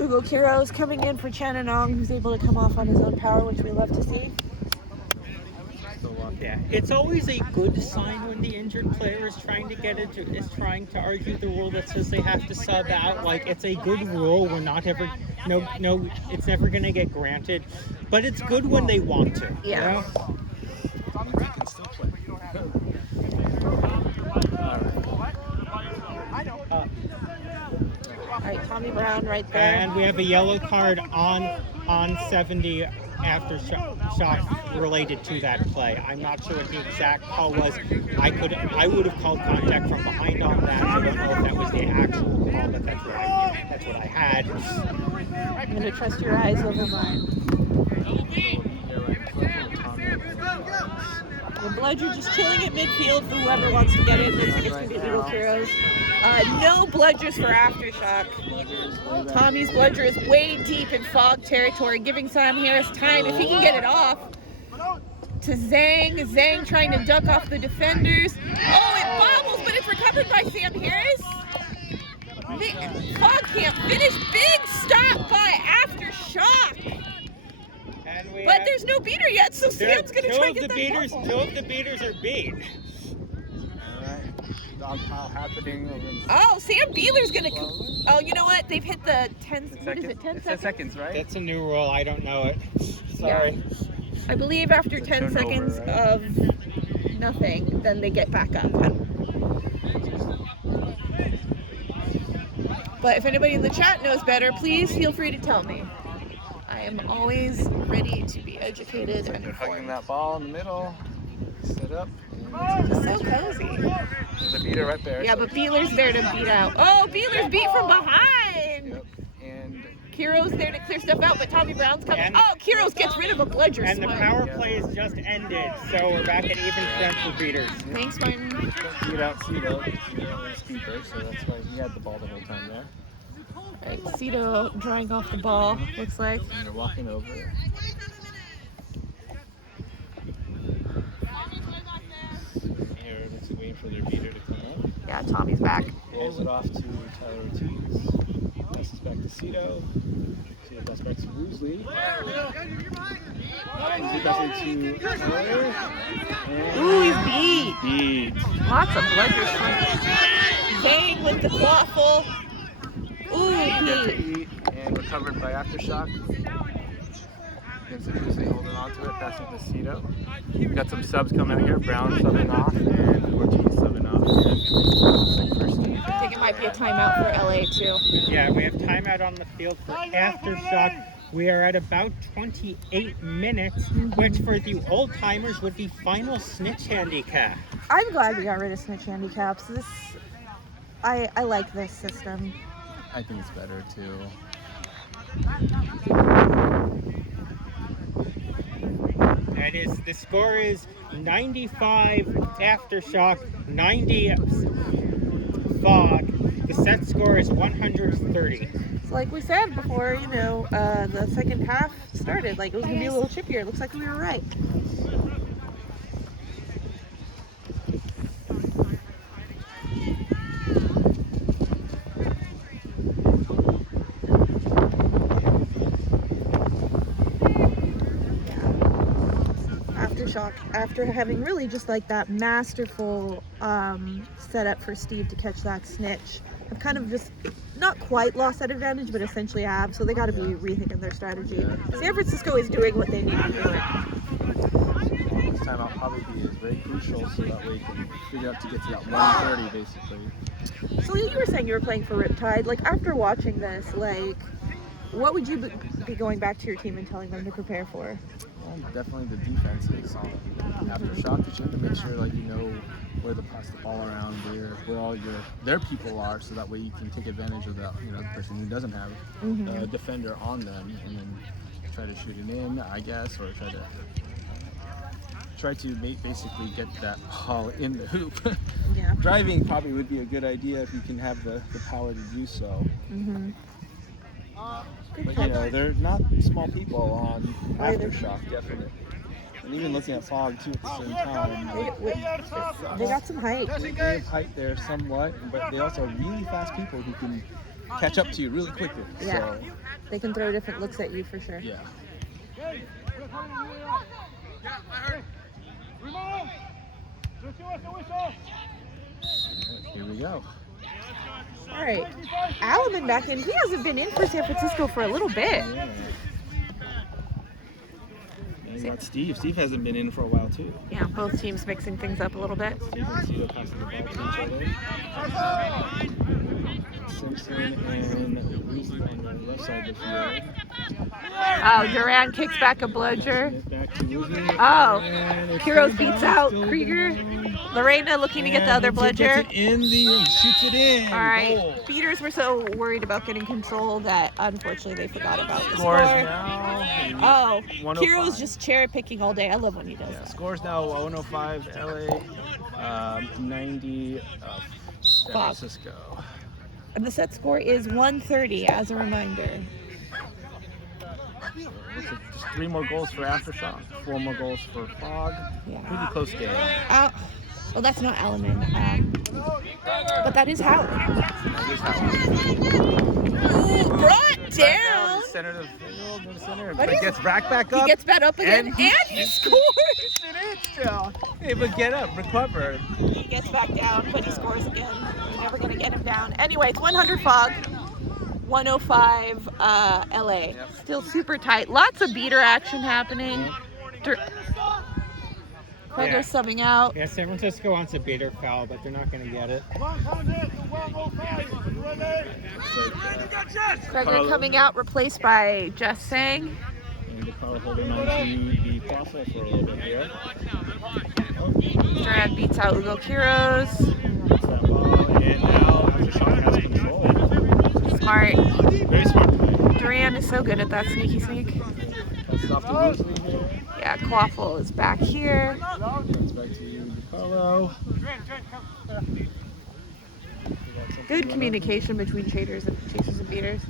Ugo Quiroz coming in for Chananong, who's able to come off on his own power, which we love to see. Yeah, it's always a good sign when the injured player is trying to argue the rule that says they have to sub out. Like, it's a good rule. We're not ever, no, it's never gonna get granted, but it's good when they want to. Yeah. You know? He can still play. All right, Tommy Brown right there. And we have a yellow card on 70 Aftershock related to that play. I'm not sure what the exact call was. I would have called contact from behind on that. I don't know if that was the actual call, but that's what I had. I'm going to trust your eyes over mine. The Bludger just chilling at midfield for whoever wants to get it. Looks like it's going to be Ugo Quiroz. No bludgers for Aftershock. Tommy's bludger is way deep in Fog territory, giving Sam Harris time if he can get it off. To Zhang. Zhang trying to duck off the defenders. Oh, it bobbles, but it's recovered by Sam Harris. Fog can't finish. Big stop by Aftershock. But there's no beater yet, so Sam's going to try to get that ball. Two of the beaters are beat. Dog pile happening. Oh, Sam Beeler's gonna. Oh, you know what? They've hit the 10. What is it? 10 It's 10 seconds. seconds, right? That's a new rule. I don't know it. Sorry. Yeah. I believe after It's a 10 turnover, seconds right? of nothing, then they get back up. But if anybody in the chat knows better, please feel free to tell me. I am always ready to be educated and They're hugging informed. that ball in the middle. Set up. So cozy. There's a beater right there. Yeah, but Beeler's there to beat out. Oh, Beeler's beat from behind. Yep. And Kiro's there to clear stuff out, but Tommy Brown's coming. And- Oh, Kiro's gets rid of a bludger And the swing. power play has just ended, so we're back at even strength for beaters. Thanks, Martin. beat out Cito. Cito is keeper, so that's why he had the ball the whole time there. Right, Cito drawing off the ball, looks like. And they're walking over. Here, looks like waiting for their beater to come up. Yeah, Tommy's back. Rolls it off to Tyler Ortiz. Passes back to Cito. Cito passes back to Woosley. Woosley passes to Tyler. Ooh, he's beat. Beat. Lots of bludger swings. Bang with the waffle. Ooh, beat. Beat and recovered by Aftershock. Against Woosley holding on to it, passing to Cito. We've got some subs coming out here. Brown subbing off and Ortiz subbing off. I think it might be a timeout for LA too. Yeah, we have timeout on the field for Aftershock. We are at about 28 minutes, which for the old timers would be final snitch handicap. I'm glad we got rid of snitch handicaps. I like this system. I think it's better too. That is, the score is 95 Aftershock, 90 Fog. The set score is 130. So like we said before, the second half started, like it was gonna be a little chippier. It looks like we were right. Aftershock, after having really just like that masterful setup for Steve to catch that snitch, have kind of just not quite lost that advantage, but essentially have. So they got to be rethinking their strategy. San Francisco is doing what they need to do. This time I'll probably be very crucial, so that way you can figure out to get to that 130 basically. So you were saying you were playing for Riptide. Like after watching this, like what would you be going back to your team and telling them to prepare for? Well, definitely the defense is on Aftershock. You have to make sure like you know where to pass the ball around, where all their people are, so that way you can take advantage of the person who doesn't have a defender on them, and then try to shoot it in, I guess, or try to basically get that ball in the hoop. Yeah. Driving probably would be a good idea if you can have the power to do so. But they're not small people on Aftershock, definitely. And even looking at Fog too at the same time. They got some height. They have height there somewhat, but they also are really fast people who can catch up to you really quickly. Yeah. So, They can throw different looks at you for sure. yeah. Here we go. All right, Alaman back in. He hasn't been in for San Francisco for a little bit. Yeah. And you got Steve. Steve hasn't been in for a while too. Yeah, both teams mixing things up a little bit. Steve and Cito passing the ball to each other. Simpson and Weasley on the left side of the field. Oh, Duran kicks back a bludger. Smith back to Weasley. Oh, And it's Kiros still beats going, out still Krieger. going. Lorena looking to get the other And Lindsay bludger. gets it in the shoots it in. All right, Goal. beaters were so worried about getting control that unfortunately they forgot about the Scores score. now. Oh, 105. Kiro's just cherry picking all day. I love when he does Yeah, that. scores now 105 LA, 90 San Fuck. Francisco. And the set score is 130 as a reminder. Looks like just 3 more goals for Aftershock, 4 more goals for Fog. Yeah. Pretty close game. Well, that's not Alaman, but that is Howard. That is how Ooh, brought down. Center of the field, in the center. But But gets back up. He gets back up again, and he scores. It's in it still. Hey, but get up, recover. He gets back down, but he scores again. You're never gonna get him down. Anyway, it's 100 Fog, 105 LA. Yep. Still super tight. Lots of beater action happening. Kreger's subbing out. Yeah, San Francisco wants a beater foul, but they're not going to get it. Kreger coming out, replaced by Jess Sang. Carl holding on to the quaffle for a little bit here. Duran beats out Ugo Quiros. Gets that ball, and now Aftershock has control. Smart. Very smart play. Duran is so good at that sneaky sneak. That's off to Woosley here. Yeah, Quaffle is back here. It's back to Carlo. Good communication between chasers and beaters.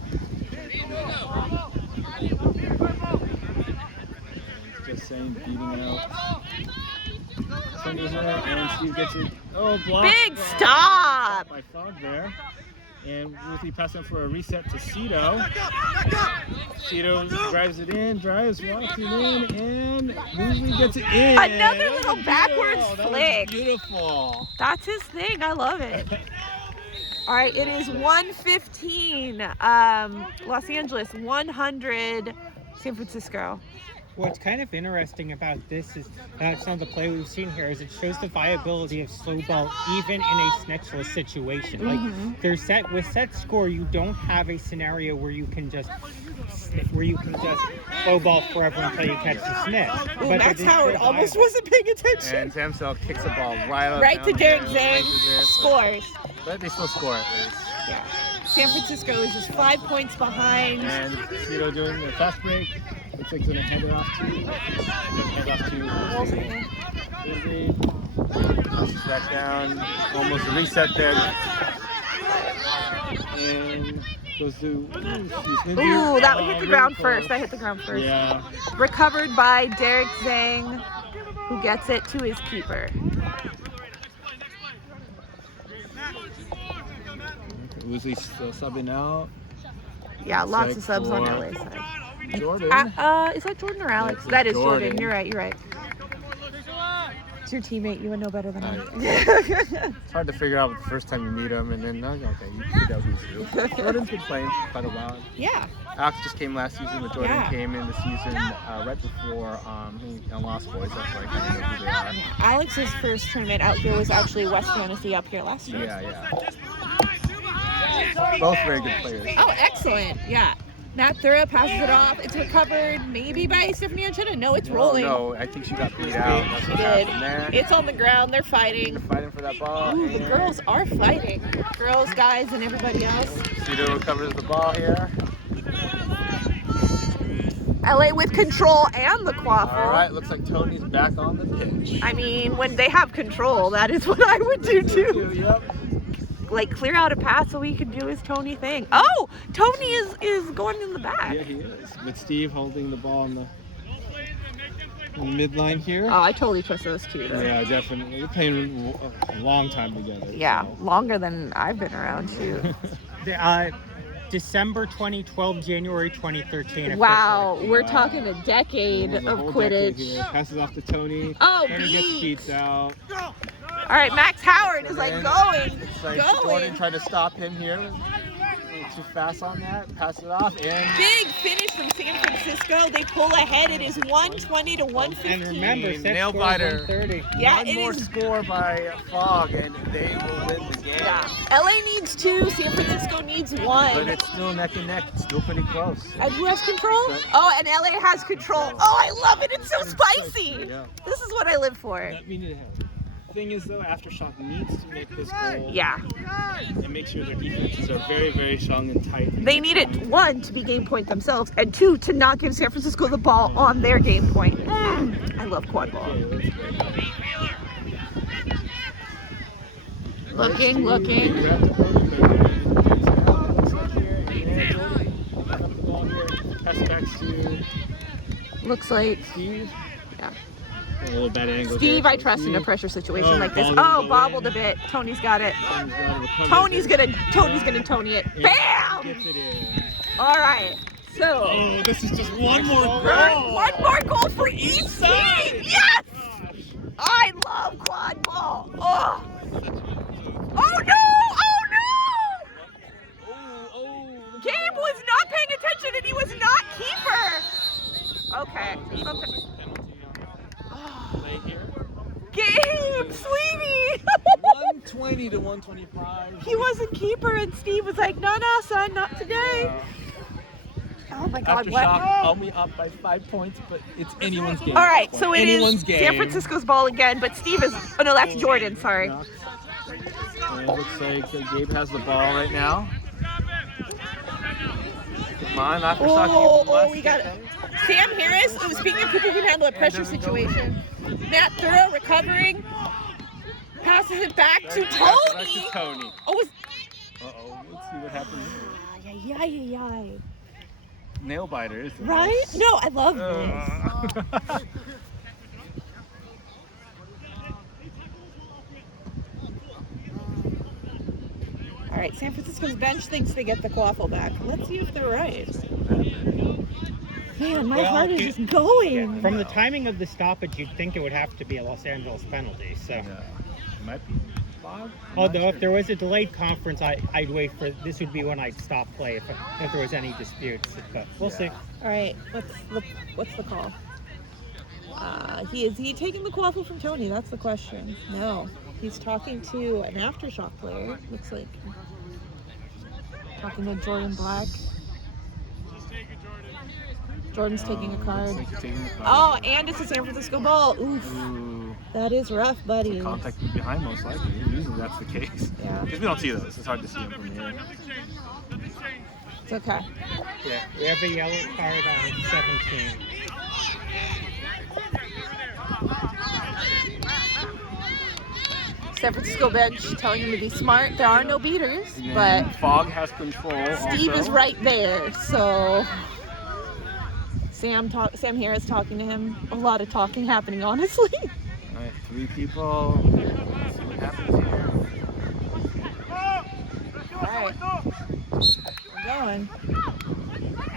Just saying, beating out. Senders there, and Steve gets it. Oh, blocked. Big stop! By Fogg there. And Woosley passing up for a reset to Cito. Cito drives it in, walking in, and Woosley gets it in. Another little backwards flick. Beautiful. That's his thing. I love it. All right, it is 1:15. Los Angeles, 100 San Francisco. What's kind of interesting about this is some of the play we've seen here is it shows the viability of slow ball even in a snitchless situation. Like there's with set score, you don't have a scenario where you can just slow ball forever until you catch the snitch. Ooh, Max Howard almost wasn't paying attention. And Samsel kicks the ball right Right to down Derek there, Zhang, scores. But they still score at least. Yeah. San Francisco is just 5 points behind. And Cito doing the fast break. Looks like he's going to hand it off to Woosley. Passes back down. Almost a reset there. And goes to... Ooh, that hit the ground first. That hit the ground first. Yeah. Recovered by Derek Zhang, who gets it to his keeper. Woosley still subbing out. Yeah, lots like of subs on for- LA side. Jordan. Is that Jordan or Alex? That's That is Jordan. Jordan. You're right. It's your teammate. You would know better than I. It's hard to figure out the first time you meet him, and then, okay, you figure out who's who. Jordan's been playing quite a while. Yeah. Alex just came last season, but Jordan Yeah. came in the season right before Lost Boys. That's why I kind of know who they are. Alex's first tournament out here was actually West Fantasy up here last year. Yeah. Both very good players. Oh, excellent. Yeah. Matt Thura passes it off. It's recovered maybe by Stephanie Anchetta. No, it's rolling. No, I think she got beat out. That's what happened there. It's on the ground. They're fighting. Fighting for that ball. Ooh, the and girls are fighting. Girls, guys, and everybody else. Cito recovers the ball here. LA with control and the quaffle. All right, looks like Tony's back on the pitch. I mean, when they have control, that is what I would do too. Yep. Like clear out a pass so he can do his Tony thing. Oh, Tony is going in the back. Yeah, he is. With Steve holding the ball in the midline here. Oh, I totally trust those two. Though. Yeah, definitely. We're playing a long time together. Yeah, so. longer than I've been around too. December 2012, January 2013. Wow, we're talking a decade Almost a of whole Quidditch. decade here. Passes off to Tony. Oh, Tony gets beat. beats out. All right, Max Howard is like going, It's like going. Jordan trying to stop him here. A little too fast on that. Pass it off and Big finish from San Francisco. They pull ahead. It is 120 to 115. And remember, set nail score biter. 130. Yeah, one it more is. score by Fogg and they will win the game. Yeah, LA needs 2. San Francisco needs 1. But it's still neck and neck. It's still pretty close. And who has control? Oh, and LA has control. Oh, I love it. It's so spicy. Yeah. This is what I live for. Let me know. Thing is though, Aftershock needs to make this goal Yeah. and make sure their defenses are very, very strong and tight. They need it, 1, to be game point themselves, and 2, to not give San Francisco the ball on their game point. I love quad ball. Looking. Pass back to Looks like Steve. Yeah. A little bad angle. Steve, there. I trust in a pressure situation Oh, like this. bobbled Oh, bobbled a bit. Tony's got it. Tony's gonna Tony it. Bam! Gets it in. All right. So Oh, this is just one more goal. one more goal for each team. Yes! I love quad ball. Oh. Oh no! Gabe was not paying attention and he was not keeper. Okay. Something. Gabe, sweetie. 120 to 125. He wasn't keeper and Steve was like, no, son, not today. Oh my God, Aftershock, what? I'll be up by 5 points, but it's anyone's game. All at right, that so point. it anyone's is game. San Francisco's ball again, but Steve is. Oh no, that's Jordan. Sorry. And it looks like Gabe has the ball right now. Come on, Aftershock. Oh, we got it. Sam Harris. Oh, speaking of people who can handle a pressure situation, Matt Thurrow recovering, passes it back to Tony. Tony. Oh, Uh-oh, let's see what happens here. Ay. Nail biter, isn't it? Right? No, I love this. All right, San Francisco's bench thinks they get the quaffle back. Let's see if they're right. Man, my heart is just going. From the timing of the stoppage, you'd think it would have to be a Los Angeles penalty. So, Yeah. It might be Bob. although if there was a delayed conference, I'd wait for this would be when I'd stop play if there was any disputes. But we'll see. All right, what's the call? Is he taking the quaffle from Tony? That's the question. No, he's talking to an Aftershock player. Looks like talking to Jordan Black. Jordan's taking a card. Looks like he's taking the card. Oh, and it's a San Francisco ball. Oof, Ooh. that is rough, buddy. Contact from behind, most likely. Usually that's the case. Yeah. Because we don't see those. It's hard to see them from here. It's okay. Yeah, we have a yellow card on 17. San Francisco bench telling him to be smart. There are no beaters, And but then Fog has control. Steve also. is right there, so Sam Harris talking to him. A lot of talking happening, honestly. All right, 3 people. Let's see what happens here. All right, we're going.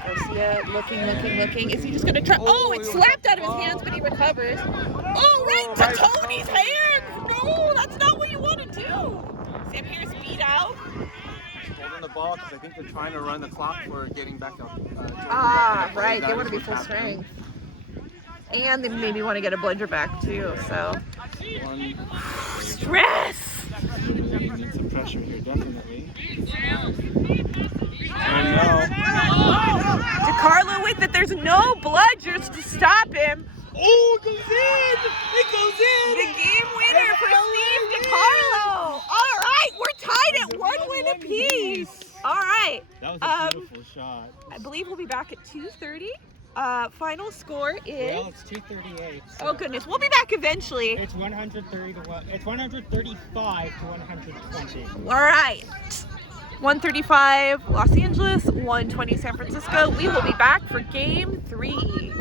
Garcia looking. Is he just gonna try? Oh, it slapped out of his hands, but he recovers. Oh, right to Tony's hands! No, that's not what you want to do. Sam Harris beat out. Holding the ball because I think they're trying to run the clock for getting back up. Right. They want to be full strength. And they maybe want to get a blender back too, so. Stress! Need some pressure here, definitely. DeCarlo with it. There's no bludgers to stop him. Oh, it goes in! It goes in! The game winner for Steve DeCarlo. All right, we're tied at 1 win apiece. All right. That was a beautiful shot. I believe we'll be back at 2:30. Final score is. Well, it's 238. Oh goodness, we'll be back eventually. It's 130 to what? It's 135 to 120. All right. 135 Los Angeles, 120 San Francisco. We will be back for game 3.